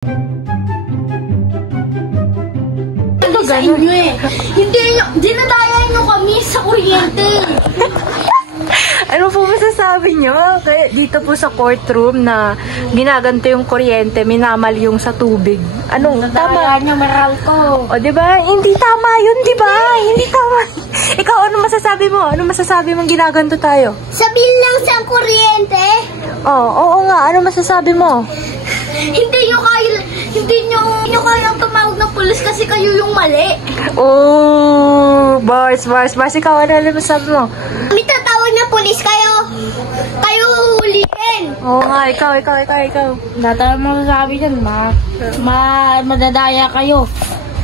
Sa inyo eh. Hindi nyo, dinadayan nyo kami sa kuryente. Ano po masasabi nyo? Kaya dito po sa courtroom na ginaganto yung kuryente, minamal yung sa tubig. Anong tama? Nyo, meral ko. O, diba? Hindi tama yun, diba? Hindi tama. Ikaw, ano masasabi mo? Ano masasabi mong ginaganto tayo? Sabihin lang sa kuryente. Oo nga. Ano masasabi mo? Hindi nyo kayang tumawag ng pulis kasi kayo yung mali. Oh, bars. Ikaw, ano masasabi mo? May tatawag na pulis kayo huliin. Oo nga, ikaw. Data mo masasabi dyan, madadaya kayo.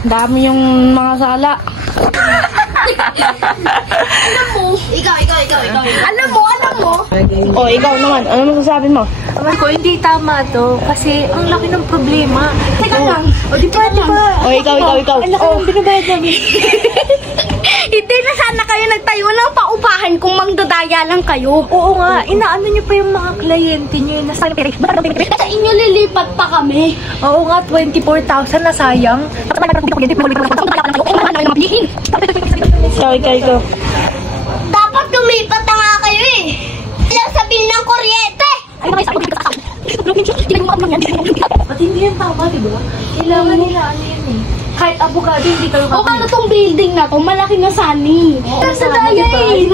Dami yung mga sala. Alam mo? Ikaw. Alam mo? O, ikaw naman. Ano masasabi mo? Aman ko, hindi tama to. Kasi ang laki ng problema. Teka lang. O, di ba? O, ikaw. Ang laki ng binabayad namin. Hindi na sana kayo nagtayo ng paupahan kung magdadaya lang kayo. Oo nga, inaano nyo pa yung mga kliyente nyo yung nasa Sa inyo lilipat pa kami. Oo nga, 24,000 na sayang. Ikaw. Dapat lumipat na nga kayo eh. Ilang sabihin ng kuryente. At hindi yan tama, diba? Kailangan nila ano yan eh. Kahit abogado, hindi kayo O paano tong building na to? Malaki na sani. Nadadaya eh.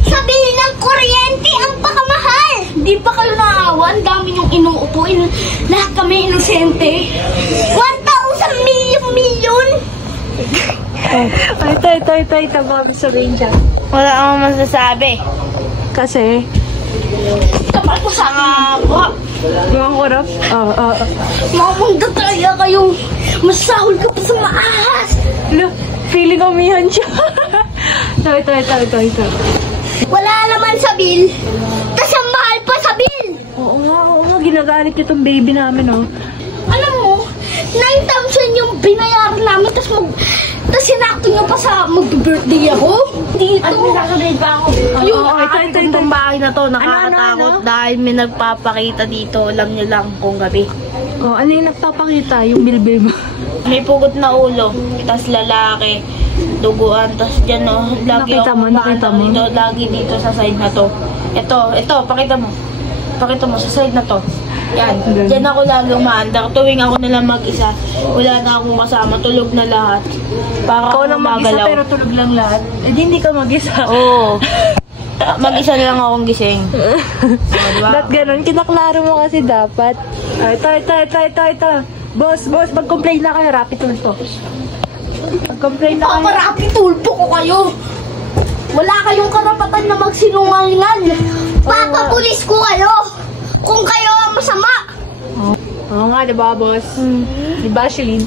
Sabihin ng kuryente, ang pakamahal. Di pa kayo naawa? Ang dami yung inuupo. Lahat kami inosente. 1,000 milyon. Ito, mami sabihin dyan. Wala akong masasabi. Kasi, Kapal ko sa nga. mga kurap? Oo. Mamangga talaga kayo. Masahol ka pa sa maahas. Look, feeling umihan siya. Ito. Wala naman sa bill. Tas ang mahal pa sa bill. Oo nga, ginagalit niyo tong baby namin, oh. Alam mo, 9,000 yung binayaran namin. Tas sinakto nyo pa sa mag-birthday ako. Dito. At nakasabihin pa ako. Ito. Itong bahay na to, nakakatakot dahil may nagpapakita dito. Alam nyo lang kung gabi. Oh, ano yung nagpapakita? Yung bilbil mo? May pugot na ulo, tas lalaki, duguan, tas dyan no, lagi Nakita mo. dito, lagi dito sa side na to. Ito, pakita mo. Pakita mo sa side na to. Yan, dyan ako lagi umaandar. Tuwing ako nalang mag-isa, wala na akong kasama, tulog na lahat. Para Ikaw ako lang mag-isa magalaw. pero tulog lang lahat. Eh, di hindi ka mag-isa. Oo. Mag-isa na lang akong gising. Diba? Ba't ganun? Kinaklaro mo kasi dapat. Ito. Boss, mag-complain na kayo. Rapid tulpo. Mag-complain na kayo. Paparapi tulpo ko kayo. Wala kayong karapatan na magsinungalingan. Papapulis ko kayo. Kung kayo ang masama. Oo nga, diba, boss? Diba, Shalene?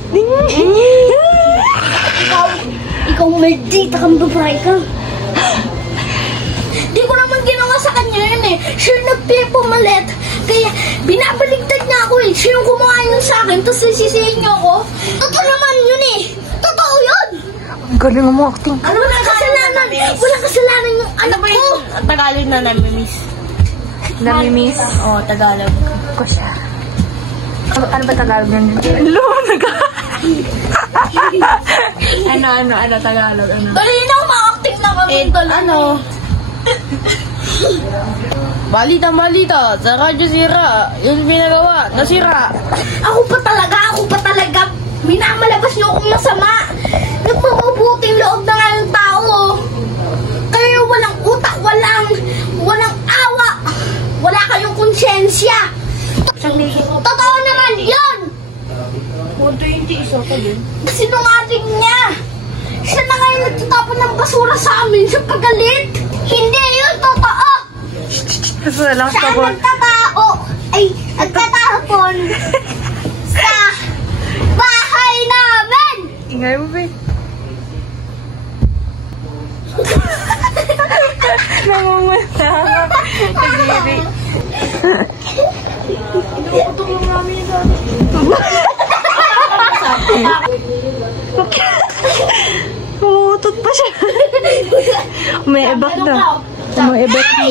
Ikaw maldita kang babae ka. Di ko naman ginawa sa kanya yun eh. Siya yung nagpipumalit. Kaya binabaligtad niya ako eh. Siya yung kumain nun sa akin. Tapos sisisihin niyo ako. Totoo naman yun eh. Totoo yun. Ang galing mo acting. Walang kasalanan. Walang kasalanan yung anak ko. Tagalog na namimiss. Namimiss? Oo, Tagalog. Ko siya. Ano ba Tagalog yan? Ano, Tagalog, ano? Dali na, ma-acting na kami. Balita, sa Radyo Sira, yung pinagawa, nasira. Ako pa talaga. Minamalabas niyo akong masama. Nagpapabuting loob na nga yung tao. Kayo walang utak, walang awa. Wala kayong konsyensya. Totoo naman yun. 120 isa pa din. Sinungaling niya. Siya na nga yung nagtatapon ng basura sa amin sa pagalit. Hindi yun totoo. Kasi lang Siya ang nagtatapon sa bahay namin. Ingay mo, babe. Namumula ako. Nagiri. Pinapatulong namin yung dami. Umutot pa siya. May ebak na. May ebak na.